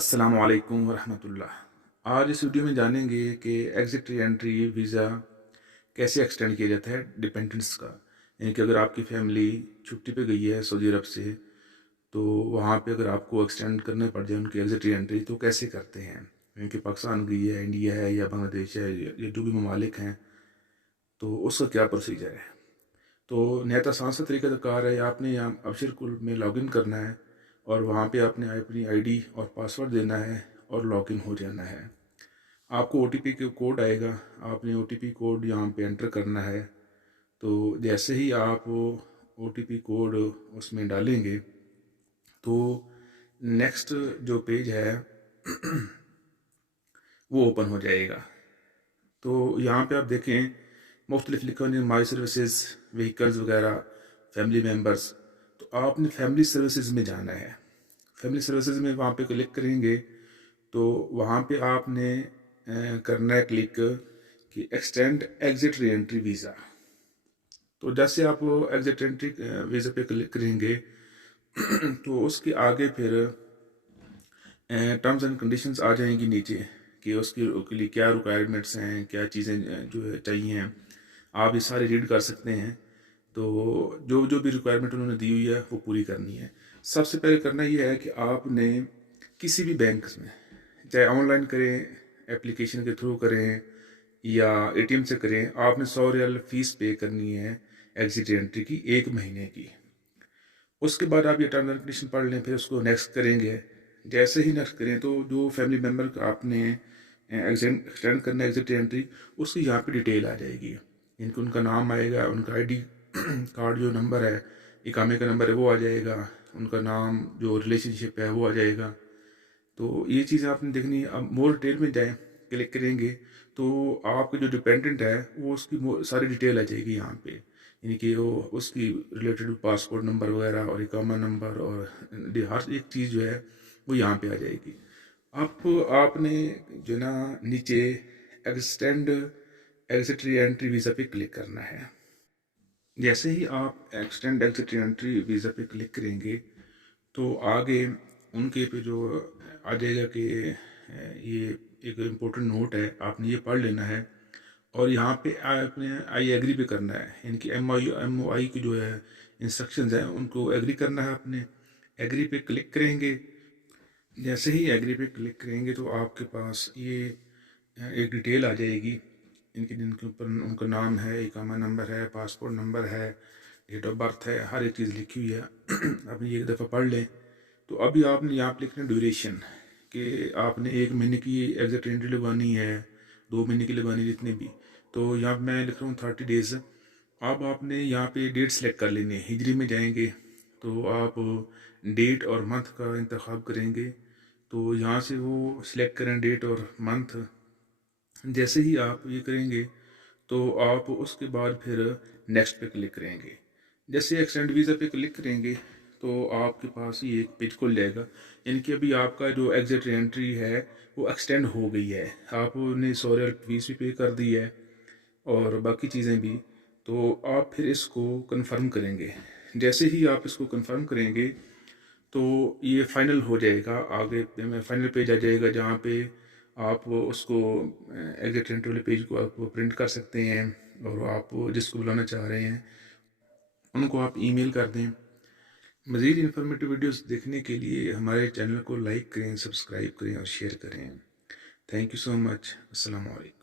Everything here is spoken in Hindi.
अस्सलाम वालेकुम वरहमतुल्लाह। आज इस वीडियो में जानेंगे कि एग्ज़िट री एंट्री वीज़ा कैसे एक्सटेंड किया जाता है डिपेंडेंट्स का। यानी कि अगर आपकी फैमिली छुट्टी पे गई है सऊदी अरब से, तो वहाँ पे अगर आपको एक्सटेंड करने पड़ जाए उनकी एग्ज़िट री एंट्री, तो कैसे करते हैं। यानी कि पाकिस्तान गई है, इंडिया है या बांग्लादेश है या जो भी ममालिक हैं, तो उसका क्या प्रोसीजर है। तो नहायत आसान सा तरीक़ाकार है। आपने यहाँ अबशर कुल में लॉगिन करना है और वहाँ पे आपने अपनी आईडी और पासवर्ड देना है और लॉगिन हो जाना है। आपको ओटीपी के कोड आएगा, आपने ओटीपी कोड यहाँ पे एंटर करना है। तो जैसे ही आप वो ओटीपी कोड उसमें डालेंगे, तो नेक्स्ट जो पेज है वो ओपन हो जाएगा। तो यहाँ पे आप देखें मुख्तलिफ लिखा हुआ माई सर्विसेज, व्हीकल्स वगैरह, फैमिली मेम्बर्स। तो आपने फैमिली सर्विसेज में जाना है। फैमिली सर्विसेज में वहाँ पे क्लिक करेंगे तो वहाँ पे आपने करना है क्लिक कि extend exit re entry visa. तो जैसे आप वो एग्जिट एंट्री वीज़ा पे क्लिक करेंगे तो उसके आगे फिर टर्म्स एंड कंडीशंस आ जाएंगी नीचे कि उसके लिए क्या रिक्वायरमेंट्स हैं, क्या चीज़ें जो है चाहिए हैं। आप ये सारे रीड कर सकते हैं। तो जो जो भी रिक्वायरमेंट उन्होंने दी हुई है वो पूरी करनी है। सबसे पहले करना ये है कि आपने किसी भी बैंक में, चाहे ऑनलाइन करें, एप्लीकेशन के थ्रू करें या एटीएम से करें, आपने 100 रियाल फ़ीस पे करनी है एग्जिट एंट्री की 1 महीने की। उसके बाद आप ये टर्म एंड कंडीशन पढ़ लें, फिर उसको नेक्स्ट करेंगे। जैसे ही नेक्स्ट करें तो जो फैमिली मेम्बर का आपने एक्सटेंड करना है एग्जिट एंट्री, उसकी यहाँ पे डिटेल आ जाएगी। इनका उनका नाम आएगा, उनका आईडी कार्ड जो नंबर है, इकामे का नंबर है वो आ जाएगा, उनका नाम जो रिलेशनशिप है वो आ जाएगा। तो ये चीज़ें आपने देखनी है। अब मोर डिटेल में जाएँ, क्लिक करेंगे तो आपके जो डिपेंडेंट है वो उसकी सारी डिटेल आ जाएगी यहाँ पे। यानी कि वो उसकी रिलेटेड पासपोर्ट नंबर वगैरह और इकामा नंबर और हर एक चीज़ जो है वो यहाँ पे आ जाएगी। आपने जो ना नीचे extend exit re entry visa पे क्लिक करना है। जैसे ही आप extend exit re entry visa पे क्लिक करेंगे तो आगे उनके पे जो आ जाएगा कि ये एक इम्पोर्टेंट नोट है, आपने ये पढ़ लेना है और यहाँ पे आपने आई एग्री भी करना है। यानी कि एम ओ आई की जो है इंस्ट्रक्शंस हैं उनको एग्री करना है। आपने एग्री पे क्लिक करेंगे। जैसे ही एग्री पे क्लिक करेंगे तो आपके पास ये एक डिटेल आ जाएगी। इनके जिनके ऊपर उनका नाम है, इकामा नंबर है, पासपोर्ट नंबर है, डेट ऑफ बर्थ है, हर एक चीज़ लिखी हुई है। आपने ये एक दफ़ा पढ़ लें। तो अभी आपने यहाँ पे लिखना ड्यूरेशन कि आपने 1 महीने की एग्जिट एंट्री लगवानी है, 2 महीने की लगवानी, जितने भी। तो यहाँ पे मैं लिख रहा हूँ 30 डेज़। अब आपने यहाँ पे डेट सेलेक्ट कर लेनी है। हिजरी में जाएंगे तो आप डेट और मंथ का इंतखाब करेंगे। तो यहाँ से वो सिलेक्ट करें डेट और मंथ। जैसे ही आप ये करेंगे तो आप उसके बाद फिर नेक्स्ट पे क्लिक करेंगे। जैसे एक्सटेंड वीज़ा पे क्लिक करेंगे तो आपके पास ये एक पेज खुल जाएगा। यानी कि अभी आपका जो एग्जिट एंट्री है वो एक्सटेंड हो गई है। आपने 100 रियाल फीस भी पे कर दी है और बाकी चीज़ें भी। तो आप फिर इसको कंफर्म करेंगे। जैसे ही आप इसको कंफर्म करेंगे तो ये फाइनल हो जाएगा। आगे में फाइनल पेज आ जाएगा जहाँ पे आप उसको एग्जिट एंट्री वाले पेज को आप प्रिंट कर सकते हैं और आप जिसको बुलाना चाह रहे हैं उनको आप ईमेल कर दें। मज़ीद इन्फॉर्मेटिव वीडियोस देखने के लिए हमारे चैनल को लाइक करें, सब्सक्राइब करें और शेयर करें। Thank you so much. अस्सलाम वालेकुम।